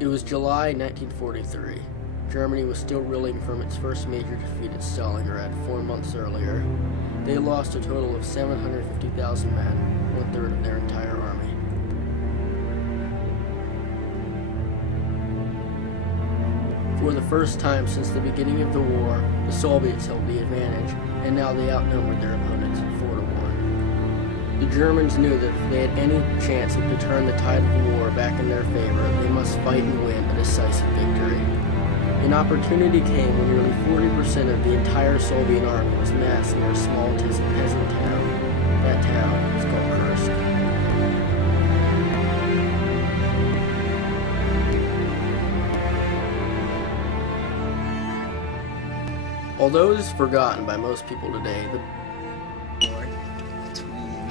It was July 1943. Germany was still reeling from its first major defeat at Stalingrad 4 months earlier. They lost a total of 750,000 men, one-third of their entire army. For the first time since the beginning of the war, the Soviets held the advantage, and now they outnumbered their opponents 4-1. The Germans knew that if they had any chance to turn the tide of the war back in their favor, they must fight and win a decisive victory. An opportunity came when nearly 40% of the entire Soviet army was massed near a small peasant town. That town was called Kursk. Although it is forgotten by most people today, the war between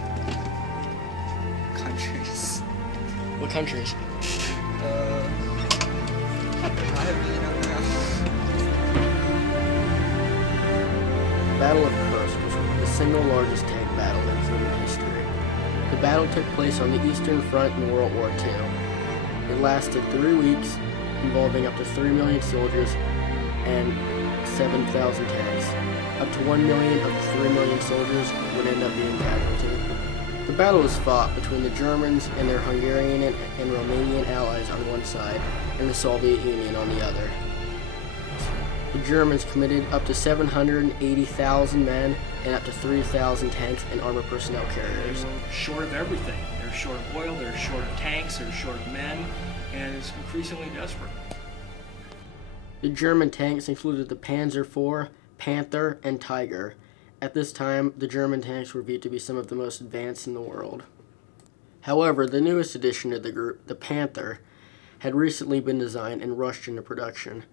countries. What countries? I really don't know. The Battle of Kursk was the single largest tank battle in human history. The battle took place on the Eastern Front in World War II. It lasted 3 weeks, involving up to 3 million soldiers and 7,000 tanks. Up to 1 million of the 3 million soldiers would end up being casualties. The battle was fought between the Germans and their Hungarian and Romanian allies on one side, and the Soviet Union on the other. The Germans committed up to 780,000 men and up to 3,000 tanks and armored personnel carriers. They were short of everything. They're short of oil, they're short of tanks, they're short of men, and it's increasingly desperate. The German tanks included the Panzer IV, Panther, and Tiger. At this time, the German tanks were viewed to be some of the most advanced in the world. However, the newest addition to the group, the Panther, had recently been designed and rushed into production,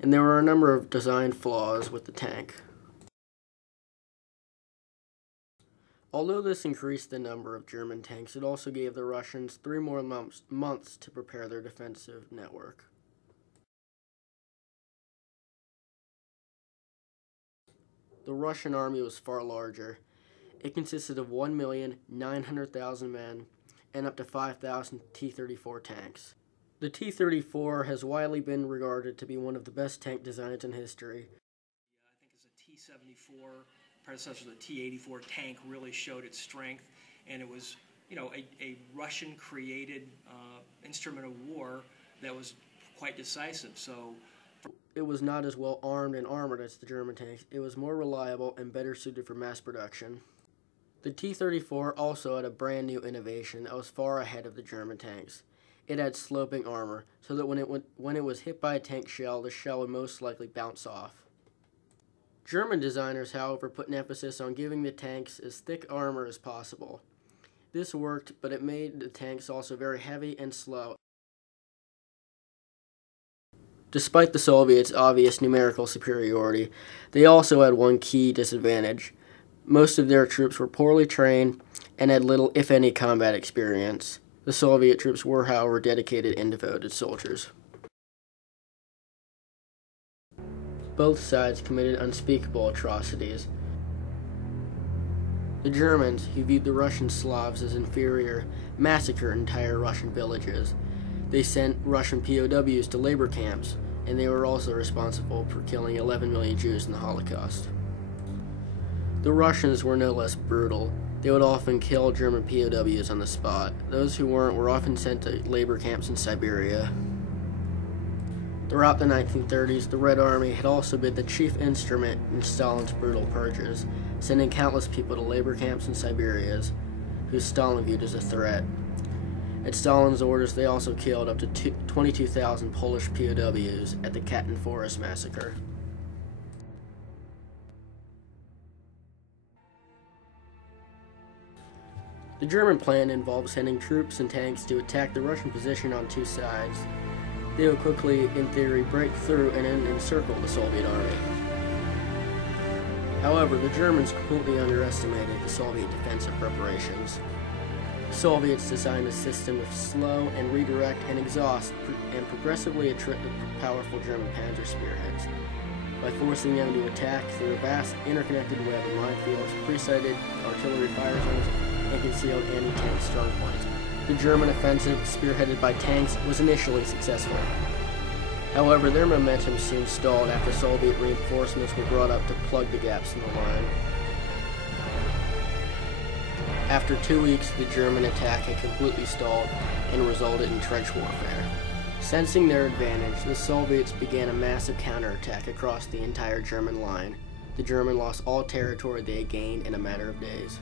and there were a number of design flaws with the tank. Although this increased the number of German tanks, it also gave the Russians 3 more months to prepare their defensive network. The Russian army was far larger. It consisted of 1,900,000 men and up to 5,000 T-34 tanks. The T-34 has widely been regarded to be one of the best tank designs in history. I think as a T-74, predecessor to the T-84 tank, really showed its strength, and it was, a Russian-created instrument of war that was quite decisive. So it was not as well armed and armored as the German tanks. It was more reliable and better suited for mass production. The T-34 also had a brand new innovation that was far ahead of the German tanks. It had sloping armor, so that when it was hit by a tank shell, the shell would most likely bounce off. German designers, however, put an emphasis on giving the tanks as thick armor as possible. This worked, but it made the tanks also very heavy and slow. Despite the Soviets' obvious numerical superiority, they also had one key disadvantage. Most of their troops were poorly trained and had little, if any, combat experience. The Soviet troops were, however, dedicated and devoted soldiers. Both sides committed unspeakable atrocities. The Germans, who viewed the Russian Slavs as inferior, massacred entire Russian villages. They sent Russian POWs to labor camps, and they were also responsible for killing 11 million Jews in the Holocaust. The Russians were no less brutal. They would often kill German POWs on the spot. Those who weren't were often sent to labor camps in Siberia. Throughout the 1930s, the Red Army had also been the chief instrument in Stalin's brutal purges, sending countless people to labor camps in Siberia, whose Stalin viewed as a threat. At Stalin's orders, they also killed up to 22,000 Polish POWs at the Katyn Forest massacre. The German plan involved sending troops and tanks to attack the Russian position on two sides. They would quickly, in theory, break through and encircle the Soviet army. However, the Germans completely underestimated the Soviet defensive preparations. The Soviets designed a system of slow and redirect and exhaust and progressively attrit the powerful German panzer spearheads by forcing them to attack through a vast interconnected web of minefields, pre-sighted artillery fire zones, and concealed anti-tank strongpoints. The German offensive, spearheaded by tanks, was initially successful. However, their momentum soon stalled after Soviet reinforcements were brought up to plug the gaps in the line. After 2 weeks, the German attack had completely stalled and resulted in trench warfare. Sensing their advantage, the Soviets began a massive counterattack across the entire German line. The Germans lost all territory they had gained in a matter of days.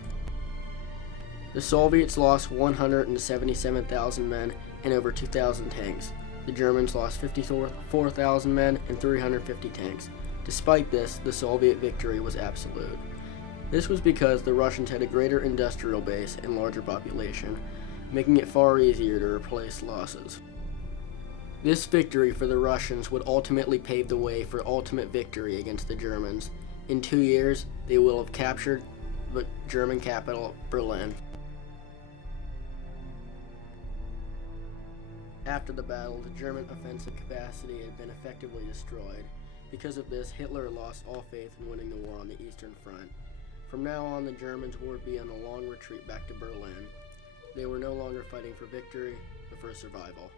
The Soviets lost 177,000 men and over 2,000 tanks. The Germans lost 54,000 men and 350 tanks. Despite this, the Soviet victory was absolute. This was because the Russians had a greater industrial base and larger population, making it far easier to replace losses. This victory for the Russians would ultimately pave the way for ultimate victory against the Germans. In 2 years, they will have captured the German capital, Berlin. After the battle, the German offensive capacity had been effectively destroyed. Because of this, Hitler lost all faith in winning the war on the Eastern Front. From now on, the Germans would be on a long retreat back to Berlin. They were no longer fighting for victory, but for survival.